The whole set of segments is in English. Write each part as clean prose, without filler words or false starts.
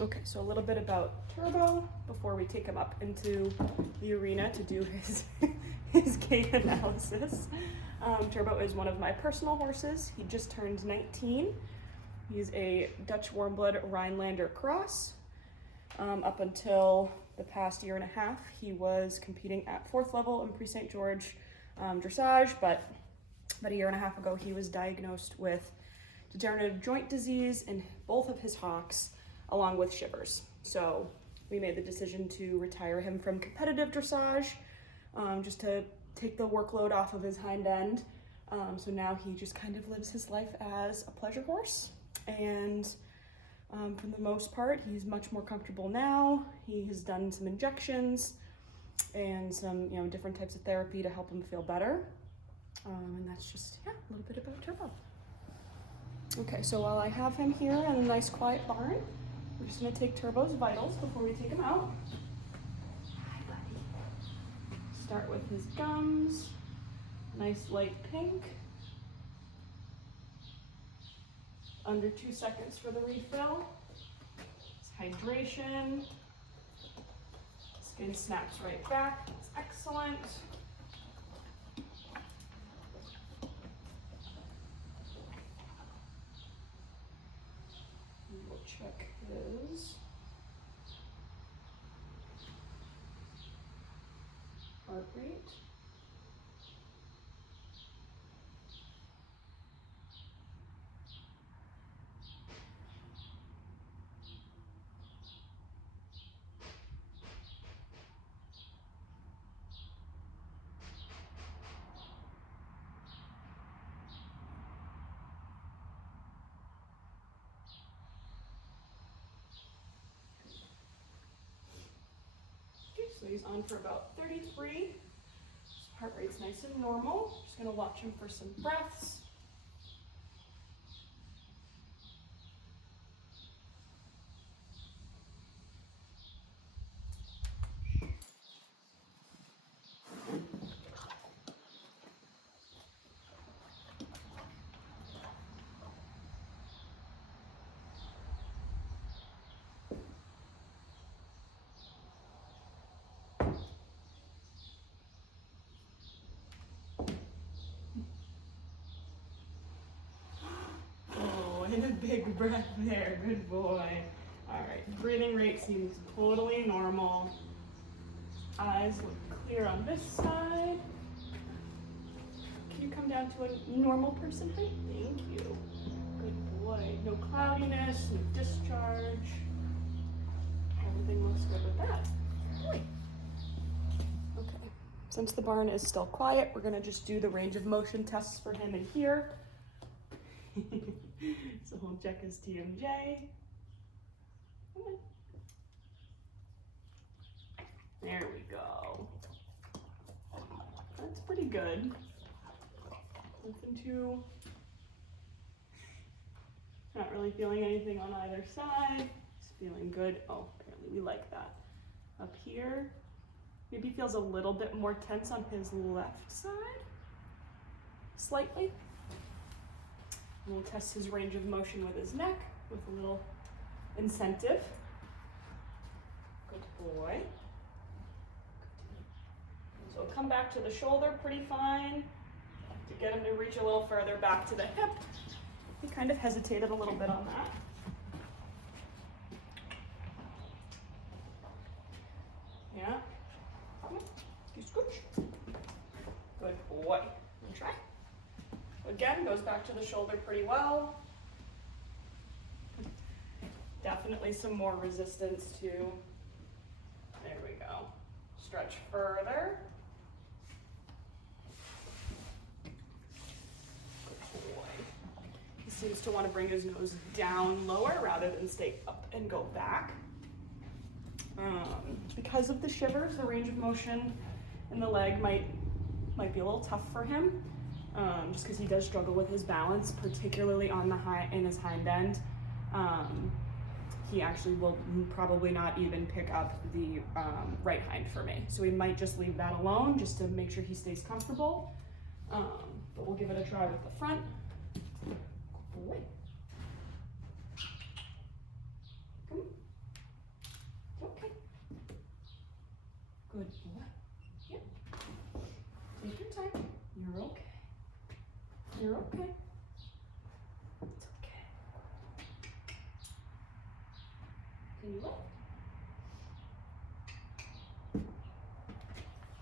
Okay, so a little bit about Turbo before we take him up into the arena to do his gait analysis. Turbo is one of my personal horses. He just turned 19. He's a Dutch Warmblood Rhinelander cross. Up until the past year and a half, he was competing at 4th level in Pre-St. George dressage, but about a year and a half ago, he was diagnosed with degenerative joint disease in both of his hocks, along with shivers. So we made the decision to retire him from competitive dressage, just to take the workload off of his hind end. So now he just kind of lives his life as a pleasure horse. And for the most part, he's much more comfortable now. He has done some injections and some, different types of therapy to help him feel better. And that's just, a little bit about Turbo. Okay, so while I have him here in a nice quiet barn, we're just gonna take Turbo's vitals before we take him out. Hi, buddy. Start with his gums, nice light pink. Under 2 seconds for the refill. His hydration. Skin snaps right back, that's excellent. We'll check his heart rate. So he's on for about 33. His heart rate's nice and normal. Just gonna watch him for some breaths. And a big breath there, good boy. All right, breathing rate seems totally normal. Eyes look clear on this side. Can you come down to a normal person height? Thank you. Good boy. No cloudiness, no discharge. Everything looks good with that. Good. Okay, since the barn is still quiet, we're gonna just do the range of motion tests for him in here. So we'll check his TMJ. There we go. That's pretty good. Nothing too, not really feeling anything on either side. Just feeling good. Oh, apparently we like that. Up here, maybe feels a little bit more tense on his left side, slightly. We'll test his range of motion with his neck with a little incentive. Good boy. So come back to the shoulder pretty fine. To get him to reach a little further back to the hip. He kind of hesitated a little bit on that. Yeah. Scooch. Good boy. And try. Again, goes back to the shoulder pretty well. Definitely some more resistance too. There we go. Stretch further. Good boy. He seems to want to bring his nose down lower rather than stay up and go back. Because of the shivers, the range of motion in the leg might be a little tough for him. Just because he does struggle with his balance, particularly on in his hind end. He actually will probably not even pick up the right hind for me. So we might just leave that alone just to make sure he stays comfortable. But we'll give it a try with the front. Good boy. Come. You're okay. It's okay. Can you look?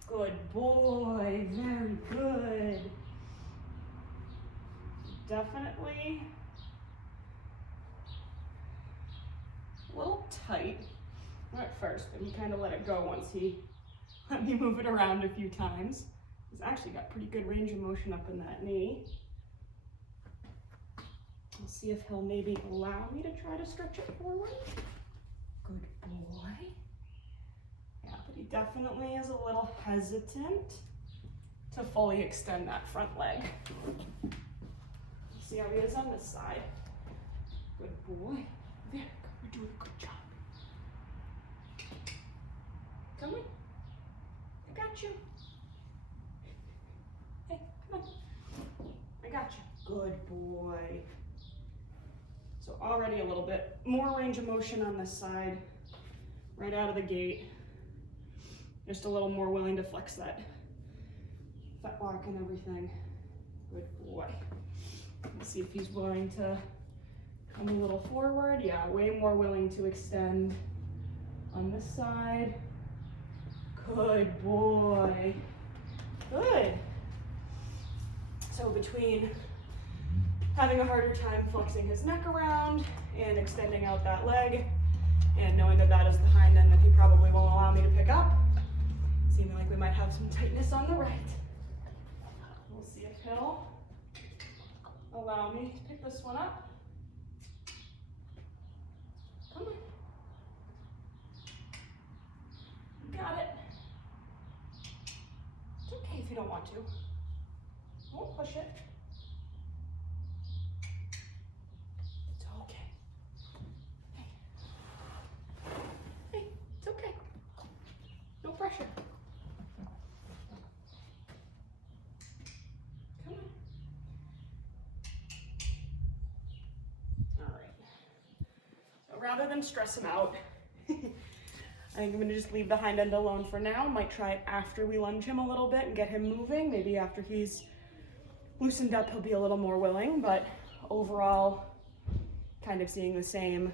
Good boy, very good. Definitely a little tight at first, but he kind of let it go once he let me move it around a few times. He's actually got pretty good range of motion up in that knee. I'll see if he'll maybe allow me to try to stretch it forward. Good boy. Yeah, but he definitely is a little hesitant to fully extend that front leg. See how he is on this side? Good boy. There, you're doing a good job. Come on. I got you. Hey, come on. I got you. Good boy. So already a little bit more range of motion on this side, right out of the gate. Just a little more willing to flex that fetlock and everything. Good boy. Let's see if he's willing to come a little forward. Yeah, way more willing to extend on this side. Good boy. Good. So between having a harder time flexing his neck around and extending out that leg, and knowing that that is the hind end that he probably won't allow me to pick up, seeming like we might have some tightness on the right. We'll see if he'll allow me to pick this one up. Come on. You got it. It's okay if you don't want to. Won't push it. It's okay. Hey. Hey, it's okay. No pressure. Come on. All right. So rather than stress him out, I think I'm gonna just leave the hind end alone for now. Might try it after we lunge him a little bit and get him moving. Maybe after he's loosened up, he'll be a little more willing, but overall, kind of seeing the same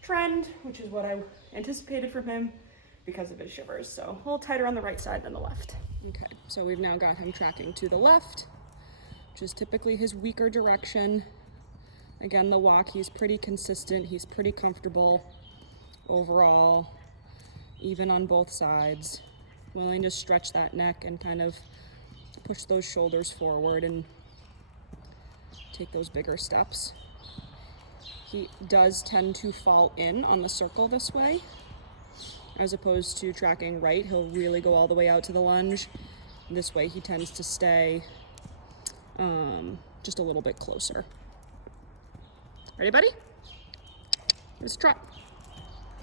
trend, which is what I anticipated from him because of his shivers. So a little tighter on the right side than the left. Okay, so we've now got him tracking to the left, which is typically his weaker direction. Again, the walk, he's pretty consistent, he's pretty comfortable overall, even on both sides, willing to stretch that neck and kind of push those shoulders forward and take those bigger steps. He does tend to fall in on the circle this way, as opposed to tracking right. He'll really go all the way out to the lunge. This way he tends to stay just a little bit closer. Ready, buddy? Let's trot.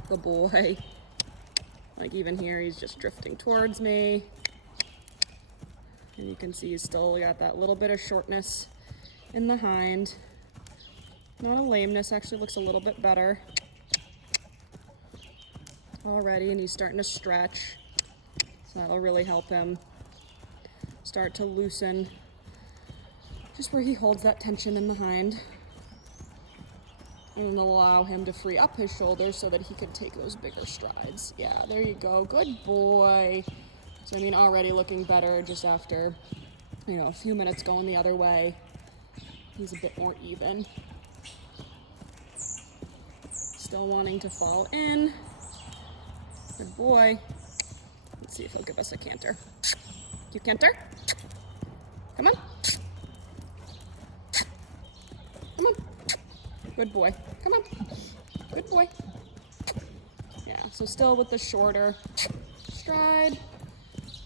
Good boy. Like even here, he's just drifting towards me. And you can see he's still got that little bit of shortness in the hind. Not a lameness, actually looks a little bit better already, and he's starting to stretch. So that'll really help him start to loosen just where he holds that tension in the hind. And it'll allow him to free up his shoulders so that he can take those bigger strides. Yeah, there you go. Good boy. So, I mean, already looking better just after, a few minutes going the other way. He's a bit more even. Still wanting to fall in. Good boy. Let's see if he'll give us a canter. You canter? Come on. Come on. Good boy. Come on. Good boy. Yeah, so still with the shorter stride.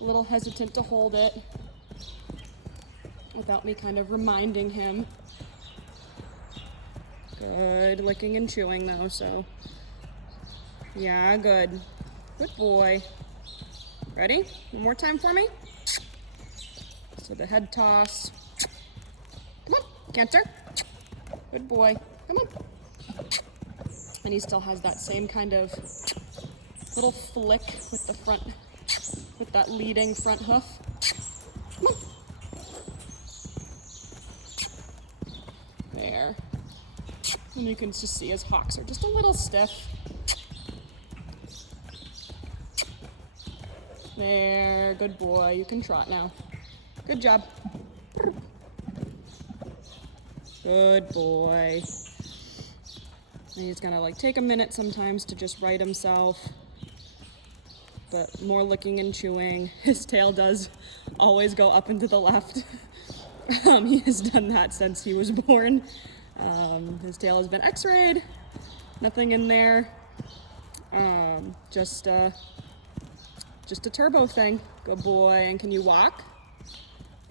A little hesitant to hold it without me kind of reminding him. Good, licking and chewing though, so yeah, good. Good boy. Ready? One more time for me. So the head toss. Come on, canter. Good boy. Come on. And he still has that same kind of little flick with the front, with that leading front hoof. Come on. And you can just see his hocks are just a little stiff. There, good boy. You can trot now. Good job. Good boy. And he's gonna like take a minute sometimes to just right himself, but more licking and chewing. His tail does always go up and to the left. He has done that since he was born. His tail has been x-rayed, nothing in there. Just a turbo thing. Good boy. And can you walk?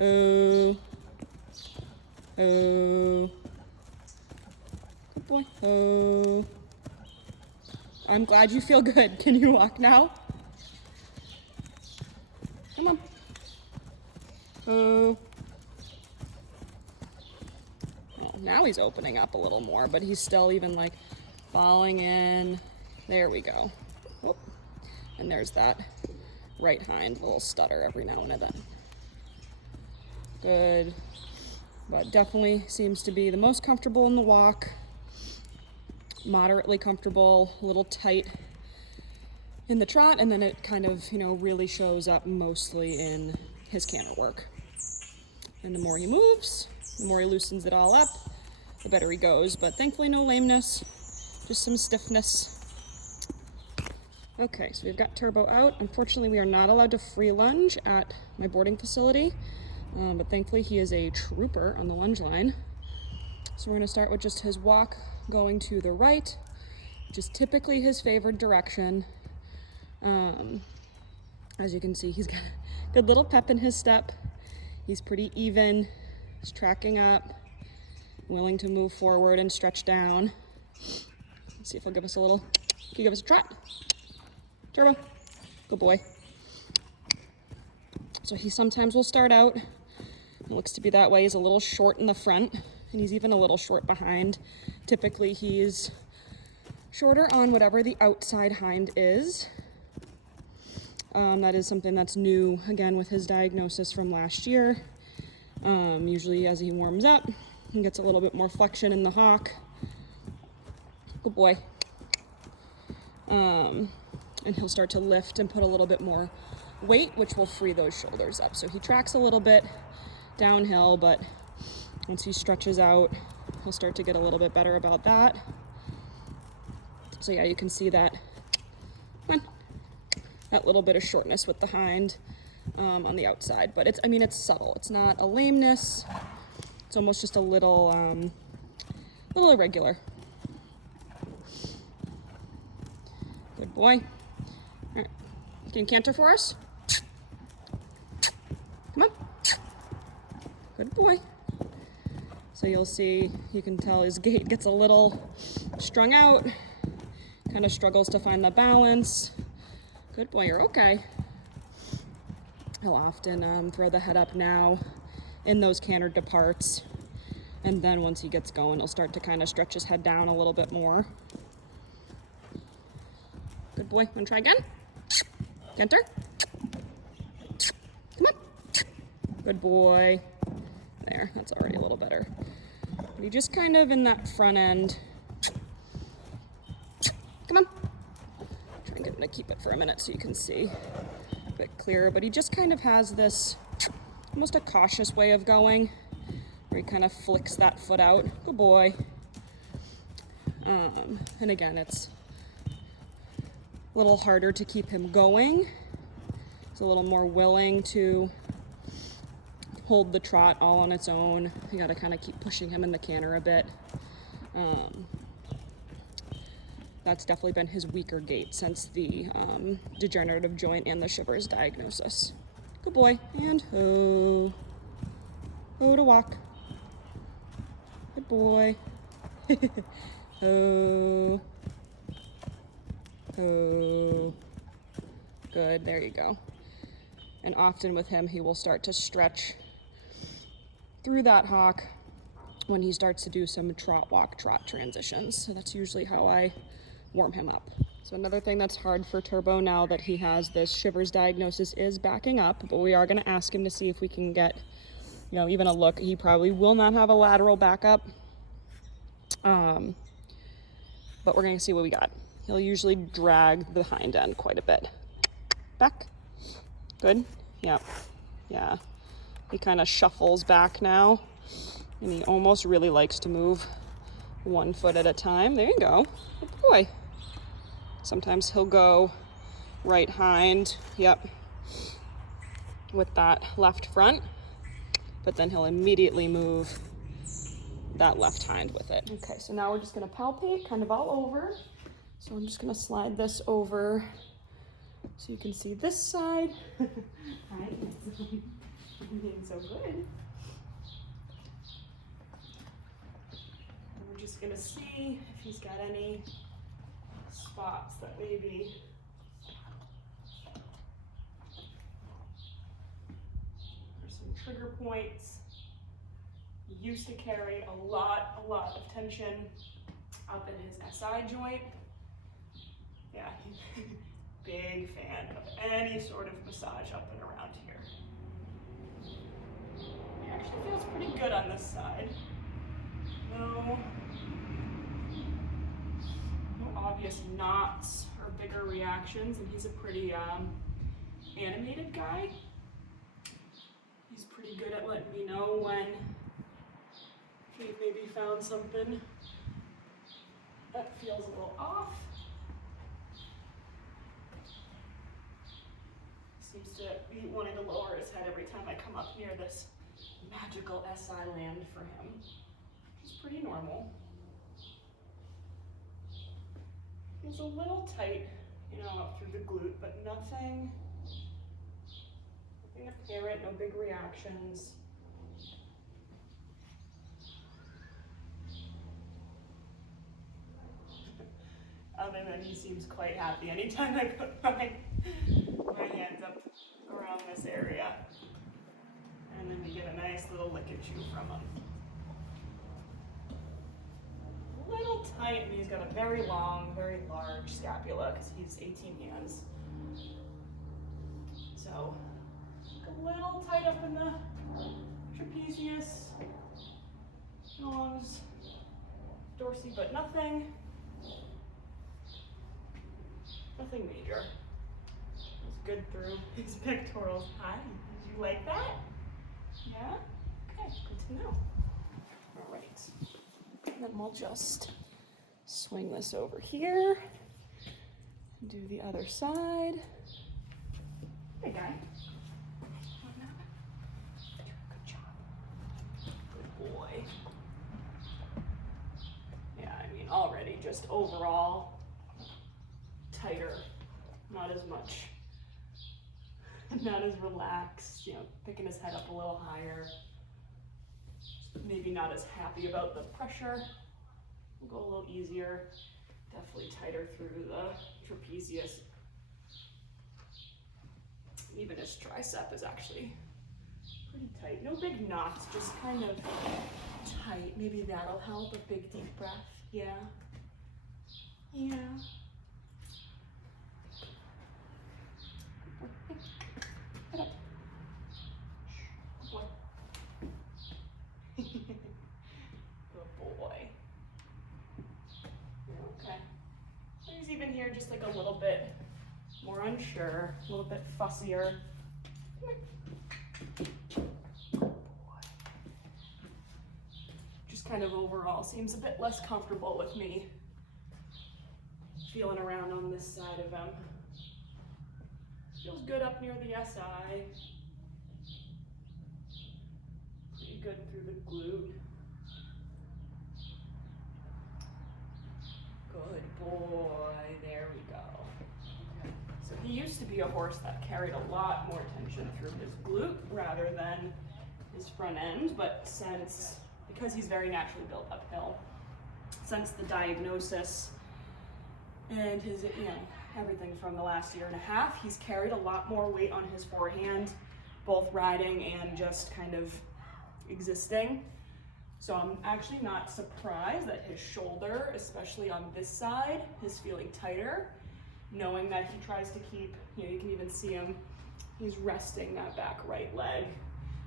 Oh. Oh. Good boy. Oh. I'm glad you feel good. Can you walk now? Come on. Oh. Well, now he's opening up a little more, but he's still even like falling in. There we go. Oh. And there's that right hind little stutter every now and then. Good. But definitely seems to be the most comfortable in the walk. Moderately comfortable, a little tight in the trot, and then it kind of, really shows up mostly in his canter work. And the more he moves, the more he loosens it all up, the better he goes. But thankfully no lameness, just some stiffness. Okay, so we've got Turbo out. Unfortunately, we are not allowed to free lunge at my boarding facility, but thankfully he is a trooper on the lunge line. So we're gonna start with just his walk going to the right, which is typically his favored direction. As you can see, he's got a good little pep in his step. He's pretty even, he's tracking up, willing to move forward and stretch down. Let's see if he'll give us a little, can you give us a trot? Turbo, good boy. So he sometimes will start out, it looks to be that way. He's a little short in the front, and he's even a little short behind. Typically he's shorter on whatever the outside hind is. That is something that's new, again, with his diagnosis from last year. Usually as he warms up, he gets a little bit more flexion in the hock. Good boy. And he'll start to lift and put a little bit more weight, which will free those shoulders up. So he tracks a little bit downhill, but once he stretches out, he'll start to get a little bit better about that. So yeah, you can see that, that little bit of shortness with the hind on the outside, but it's subtle. It's not a lameness. It's almost just a little irregular. Good boy. All right. Can you canter for us? Come on. Good boy. So you'll see, you can tell his gait gets a little strung out, kind of struggles to find the balance. Good boy, you're okay. He'll often throw the head up now in those cantered departs, and then once he gets going, he'll start to kind of stretch his head down a little bit more. Good boy, wanna try again? Canter. Come on. Good boy. There, that's already a little better. But he just kind of in that front end. Come on. Try and get him to keep it for a minute so you can see a bit clearer. But he just kind of has this almost a cautious way of going, where he kind of flicks that foot out. Good boy. And again, it's a little harder to keep him going. He's a little more willing to hold the trot all on its own. You got to kind of keep pushing him in the canter a bit. That's definitely been his weaker gait since the degenerative joint and the shivers diagnosis. Good boy. And ho. Ho to walk. Good boy. Ho. Ho. Good. There you go. And often with him, he will start to stretch through that hock when he starts to do some trot walk trot transitions. So that's usually how I warm him up. So another thing that's hard for Turbo now that he has this shivers diagnosis is backing up, but we are going to ask him to see if we can get, even a look. He probably will not have a lateral backup. but we're gonna see what we got. He'll usually drag the hind end quite a bit. Back. Good. Yep. Yeah. He kind of shuffles back now, and he almost really likes to move one foot at a time. There you go. Good boy. Sometimes he'll go right hind, yep, with that left front, but then he'll immediately move that left hind with it. Okay, so now we're just gonna palpate kind of all over. So I'm just gonna slide this over so you can see this side. Hi, I'm being so good. And we're just gonna see if he's got any spots that maybe are some trigger points. He used to carry a lot of tension up in his SI joint. Yeah, he's a big fan of any sort of massage up and around here. He actually feels pretty good on this side. No obvious knots or bigger reactions, and he's a pretty animated guy. He's pretty good at letting me know when he maybe found something that feels a little off. Seems to be wanting to lower his head every time I come up near this magical SI land for him, which is pretty normal. He's a little tight, you know, up through the glute, but nothing apparent, no big reactions. Other than he seems quite happy anytime I put my hands up around this area. And then we get a nice little lick and chew from him. A little tight, and he's got a very long, very large scapula because he's 18 hands. So, a little tight up in the trapezius, nose, dorsi, but nothing major. It's good through his pectorals. Hi, did you like that? Yeah? Okay, good to know. All right. And then we'll just swing this over here. Do the other side. Hey, guy. Good job. Good boy. Yeah, I mean, already just overall tighter, not as much, not as relaxed, you know, picking his head up a little higher. Maybe not as happy about the pressure. We'll go a little easier, definitely tighter through the trapezius. Even his tricep is actually pretty tight. No big knots, just kind of tight. Maybe that'll help. A big deep breath. Yeah. Yeah. Head up. Good boy. Good boy. Okay. So he's even here just like a little bit more unsure, a little bit fussier. Come here. Good boy. Just kind of overall seems a bit less comfortable with me feeling around on this side of him. Feels good up near the SI. Pretty good through the glute. Good boy, there we go. So he used to be a horse that carried a lot more tension through his glute rather than his front end, but because he's very naturally built uphill, since the diagnosis and his, everything from the last year and a half, he's carried a lot more weight on his forehand, both riding and just kind of existing. So I'm actually not surprised that his shoulder, especially on this side, is feeling tighter, knowing that he tries to keep, you can even see him, he's resting that back right leg,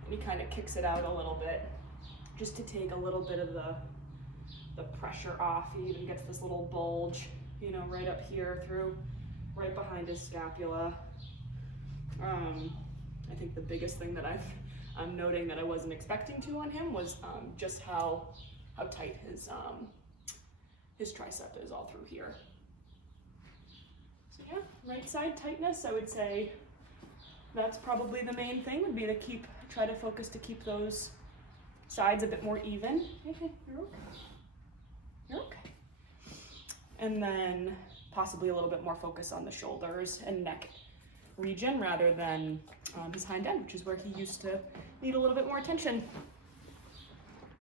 and he kind of kicks it out a little bit, just to take a little bit of the the pressure off. He even gets this little bulge, you know, right up here through, right behind his scapula. I think the biggest thing that I'm noting that I wasn't expecting to on him was just how tight his tricep is all through here. So yeah, right side tightness, I would say that's probably the main thing, would be to try to focus to keep those sides a bit more even. Okay, you're okay. You're okay. And then possibly a little bit more focus on the shoulders and neck region rather than his hind end, which is where he used to need a little bit more attention.